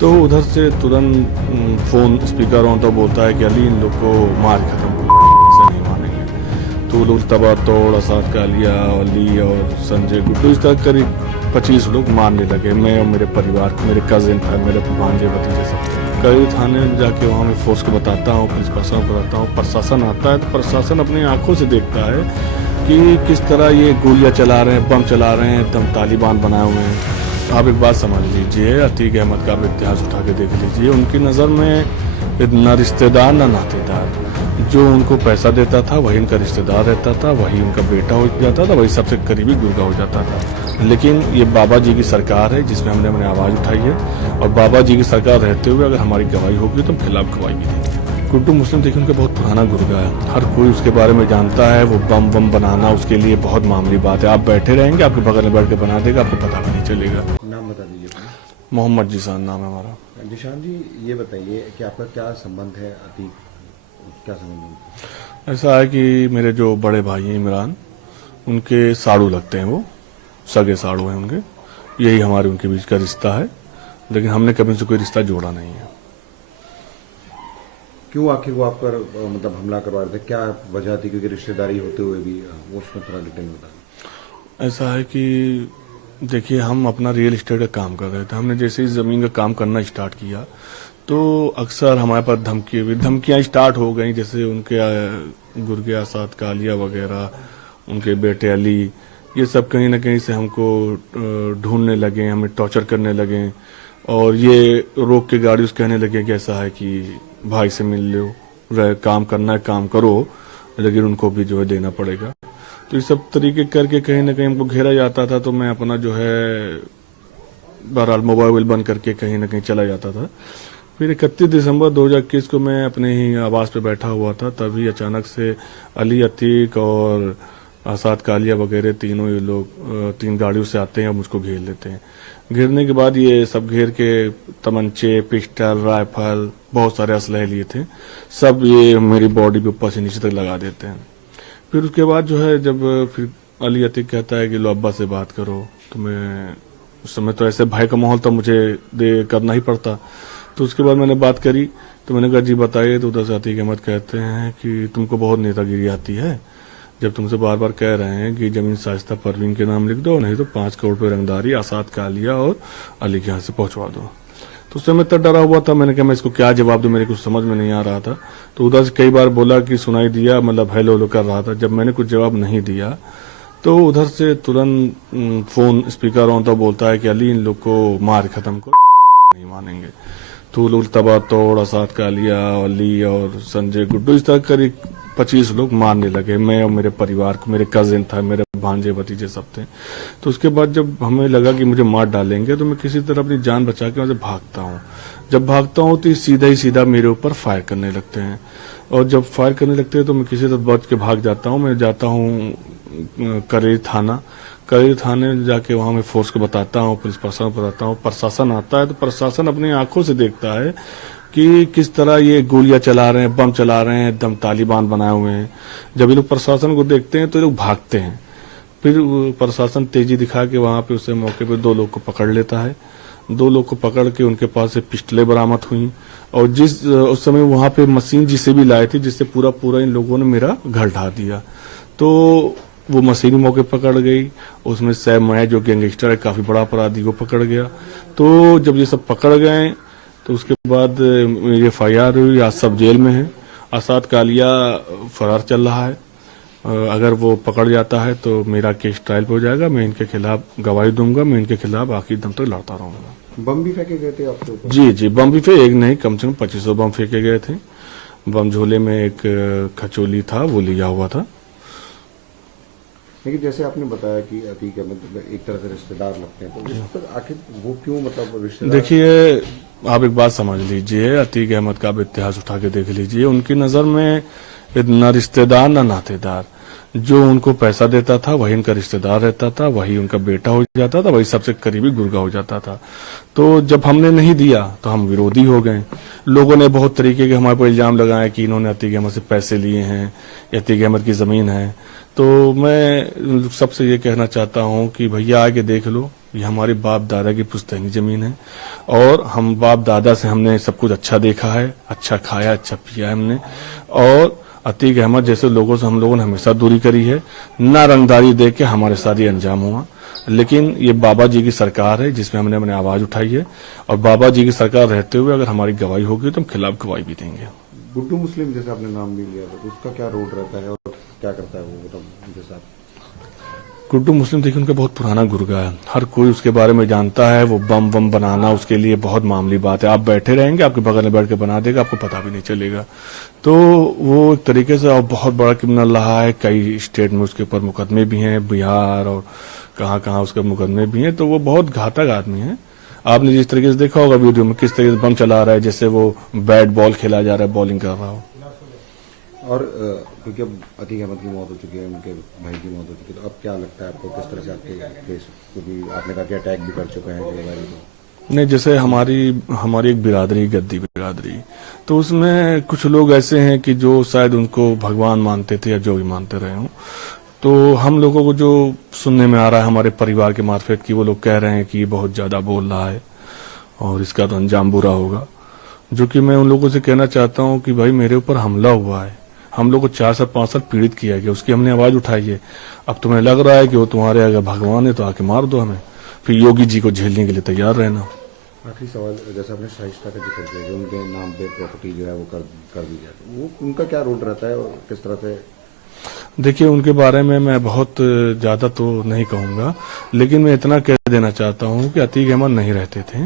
तो उधर से तुरंत फोन स्पीकर ऑन तो बोलता है कि अली इन लोग को मार खत्म से नहीं मानेंगे। तो लोग तबा तोड़ असाद कालिया अली और संजय गुड्डू इस तरह करीब 25 लोग मारने लगे। मैं और मेरे परिवार को, मेरे कजिन था, मेरे भांजे भतीजे सब। कई थाने जाके वहाँ मैं फोर्स को बताता हूँ, पुलिस प्रशासन को बताता हूँ। प्रशासन आता है तो प्रशासन अपनी आंखों से देखता है कि किस तरह ये गोलियां चला रहे हैं, बम चला रहे हैं, एकदम तालिबान बनाए हुए हैं। आप एक बात समझ लीजिए, अतीक अहमद का आप इतिहास उठा के देख लीजिए। उनकी नज़र में न रिश्तेदार न नातेदार, जो उनको पैसा देता था वही उनका रिश्तेदार रहता था, वही उनका बेटा हो जाता था, वही सबसे करीबी गुर्गा हो जाता था। लेकिन ये बाबा जी की सरकार है जिसमें हमने अपनी आवाज़ उठाई है, और बाबा जी की सरकार रहते हुए अगर हमारी गवाही होगी तो हम खिलाफ गवाही भी देंगे। गुड्डू मुस्लिम देखिए उनका बहुत पुराना गुर्गा है, हर कोई उसके बारे में जानता है। वो बम बम बनाना उसके लिए बहुत मामूली बात है। आप बैठे रहेंगे, आपके बगल में बैठ के बना देगा, आपको पता भी नहीं चलेगा। नाम बता दीजिए अपना। मोहम्मद जीशान नाम है हमारा। जीशान जी, ये बताइए कि आपका क्या संबंध है अतीक, क्या संबंध है? ऐसा है कि मेरे जो बड़े भाई हैं इमरान, उनके साड़ू लगते हैं, वो सगे साड़ू हैं उनके। यही हमारे उनके बीच का रिश्ता है, लेकिन हमने कभी से कोई रिश्ता जोड़ा नहीं है। क्यों आखिर वो आप पर मतलब हमला करवा रहे थे, क्या वजह थी? क्योंकि रिश्तेदारी होते हुए भी वो उसमें थोड़ा डिटेल बता। ऐसा है कि देखिए, हम अपना रियल एस्टेट का काम कर रहे थे। हमने जैसे ही ज़मीन का काम करना स्टार्ट किया तो अक्सर हमारे पास धमकियाँ स्टार्ट हो गई। जैसे उनके गुर्गे आसाद कालिया वगैरह, उनके बेटे अली, ये सब कहीं ना कहीं से हमको ढूंढने लगे, हमें टॉर्चर करने लगे। और ये रोक के गाड़ी उसके कहने लगे कि ऐसा है कि भाई से मिल लो, काम करना है काम करो, लेकिन उनको भी जो है देना पड़ेगा। तो ये सब तरीके करके कहीं ना कहीं हमको घेरा जाता था। तो मैं अपना जो है बहरहाल मोबाइल बंद करके कहीं ना कहीं चला जाता था। फिर 31 दिसंबर 2021 को मैं अपने ही आवास पे बैठा हुआ था, तभी अचानक से अली, अतीक और आसाद कालिया वगैरह तीनों ये लोग 3 गाड़ियों से आते हैं और मुझको घेर लेते हैं। घेरने के बाद ये सब घेर के तमंचे, पिस्टल, राइफल, बहुत सारे असलहे लिए थे, सब ये मेरी बॉडी पे ऊपर से नीचे तक लगा देते हैं। फिर उसके बाद जो है जब फिर अली अतीक कहता है कि लो अब्बा से बात करो, तो मैं उस समय तो ऐसे भय का माहौल तो मुझे करना ही पड़ता। तो उसके बाद मैंने बात करी, तो मैंने कहा जी बताइए। तो उधर से अतीक अहमद कहते हैं कि तुमको बहुत नेतागिरी आती है, जब तुमसे बार बार कह रहे हैं कि जमीन शाइस्ता परवीन के नाम लिख दो, नहीं तो 5 करोड़ रुपये रंगदारी आसाद कालिया और अली के यहाँ से पहुंचवा दो। तो उससे मैं इतना डरा हुआ था, मैंने कहा मैं इसको क्या जवाब दूं, मेरे कुछ समझ में नहीं आ रहा था। तो उधर से कई बार बोला कि सुनाई दिया, मतलब हेलो हेलो कर रहा था। जब मैंने कुछ जवाब नहीं दिया तो उधर से तुरंत फोन स्पीकर ऑन तो बोलता है कि अली इन लोग को मार खत्म करो, नहीं मानेंगे। तो लोग तबा तोड़ असाद कालिया अली और संजय गुड्डू इस तरह करीब 25 लोग मारने लगे। मैं और मेरे परिवार को, मेरे कजिन था, मेरे भांजे भतीजे सब थे। तो उसके बाद जब हमें लगा कि मुझे मार डालेंगे तो मैं किसी तरह अपनी जान बचा के वहां से भागता हूँ। जब भागता हूँ तो सीधा ही सीधा मेरे ऊपर फायर करने लगते हैं, और जब फायर करने लगते हैं तो मैं किसी तरह बच के भाग जाता हूँ। मैं जाता हूँ करेरी थाने जाके वहां मैं फोर्स को बताता हूँ, पुलिस प्रशासन को बताता हूँ। प्रशासन आता है तो प्रशासन अपनी आंखों से देखता है कि किस तरह ये गोलियां चला रहे हैं, बम चला रहे हैं, एकदम तालिबान बनाए हुए हैं। जब ये लोग प्रशासन को देखते हैं तो ये लोग भागते हैं। फिर प्रशासन तेजी दिखा के वहां पे उसे मौके पे 2 लोग को पकड़ लेता है। 2 लोग को पकड़ के उनके पास से पिस्टलें बरामद हुई, और उस समय वहां पे मशीन जिसे भी लाए थे, जिससे पूरा इन लोगों ने मेरा घर ढा दिया। तो वो मशीन मौके पकड़ गई। उसमें सैम मैं जो गैंगस्टर है, काफी बड़ा अपराधी, वो पकड़ गया। तो जब ये सब पकड़ गए तो उसके बाद मेरी FIR हुई। आज सब जेल में है। आसाद कालिया फरार चल रहा है। अगर वो पकड़ जाता है तो मेरा केस ट्रायल पे हो जाएगा। मैं इनके खिलाफ गवाही दूंगा, मैं इनके खिलाफ आखिरी दम तक लड़ता रहूंगा। बम भी फेंके गए थे आपके ऊपर? जी, बम भी एक नहीं, कम से कम 2500 बम फेंके गए थे। बम झोले में एक खचोली था, वो लिया हुआ था। लेकिन जैसे आपने बताया कि अतीक अहमद एक तरह से रिश्तेदार लगते हैं, तो इस पर आखिर वो क्यों, मतलब रिश्तेदार? देखिए, आप एक बात समझ लीजिए, अतीक अहमद का आप इतिहास उठा के देख लीजिए। उनकी नज़र में न रिश्तेदार न नातेदार, जो उनको पैसा देता था वही उनका रिश्तेदार रहता था, वही उनका बेटा हो जाता था, वही सबसे करीबी गुर्गा हो जाता था। तो जब हमने नहीं दिया तो हम विरोधी हो गए। लोगों ने बहुत तरीके के हमारे पर इल्जाम लगाए कि इन्होंने अतीक अहमद से पैसे लिए हैं, अतीक अहमद की ज़मीन है। तो मैं सबसे ये कहना चाहता हूँ कि भैया आके देख लो, ये हमारे बाप दादा की पुश्तैनी ज़मीन है। और हम बाप दादा से हमने सब कुछ अच्छा देखा है, अच्छा खाया, अच्छा पिया है हमने। और अतीक अहमद जैसे लोगों से हम लोगों ने हमेशा दूरी करी है, ना रंगदारी देख के हमारे साथ ये अंजाम हुआ। लेकिन ये बाबा जी की सरकार है जिसमें हमने अपनी आवाज उठाई है, और बाबा जी की सरकार रहते हुए अगर हमारी गवाही होगी तो हम खिलाफ गवाही भी देंगे। गुड्डू मुस्लिम जैसे आपने नाम भी लिया था, तो उसका क्या रोल रहता है और क्या करता है वो, मतलब उनके साथ? गुड्डू मुस्लिम देखिए उनका बहुत पुराना गुर्गा है, हर कोई उसके बारे में जानता है। वो बम बम बनाना उसके लिए बहुत मामूली बात है। आप बैठे रहेंगे, आपके बगल में बैठ के बना देगा, आपको पता भी नहीं चलेगा। तो वो एक तरीके से बहुत बड़ा क्रिमिनल रहा है। कई स्टेट में उसके ऊपर मुकदमे भी हैं, बिहार और कहाँ कहाँ उसके मुकदमे भी हैं। तो वो बहुत घातक आदमी है। आपने जिस तरीके से देखा होगा वीडियो में किस तरीके से बम चला रहा है, जैसे वो बैट बॉल खेला जा रहा है, बॉलिंग कर रहा हो। और क्योंकि अब अतीक अहमद की मौत हो चुकी है, उनके भाई की मौत हो चुकी है, तो अब क्या लगता है आपको, किस तरह से आपके केस, क्योंकि आपने कहा कि अटैक भी कर चुके हैं कई बार? नहीं, जैसे हमारी एक बिरादरी, गद्दी बिरादरी, तो उसमें कुछ लोग ऐसे हैं कि जो शायद उनको भगवान मानते थे या जो भी मानते रहे हों। तो हम लोगों को जो सुनने में आ रहा है हमारे परिवार के मार्फत की, वो लोग कह रहे हैं कि ये बहुत ज्यादा बोल रहा है और इसका तो अंजाम बुरा होगा। जो कि मैं उन लोगों से कहना चाहता हूं कि भाई मेरे ऊपर हमला हुआ है, हम लोग को 4 साल 5 साल पीड़ित किया गया, उसकी हमने आवाज उठाई है। अब तुम्हें लग रहा है कि वो तुम्हारे अगर भगवान है तो आके मार दो हमें, फिर योगी जी को झेलने के लिए तैयार रहना। आखिरी सवाल, जैसे आपने शाइस्ता का जिक्र किया कि उनके नाम पे प्रॉपर्टी जो है वो कर दी जाए, तो वो उनका क्या रोल रहता है और किस तरह से? देखिए उनके बारे में मैं बहुत ज्यादा तो नहीं कहूंगा, लेकिन मैं इतना कह देना चाहता हूं कि अतीक अहमद नहीं रहते थे।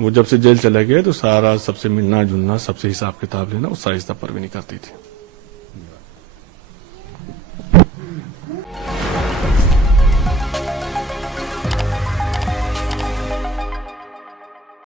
वो जब से जेल चले गए तो सारा सबसे मिलना जुलना, सबसे हिसाब किताब लेना, वो शाइस्ता पर भी नहीं करती थी।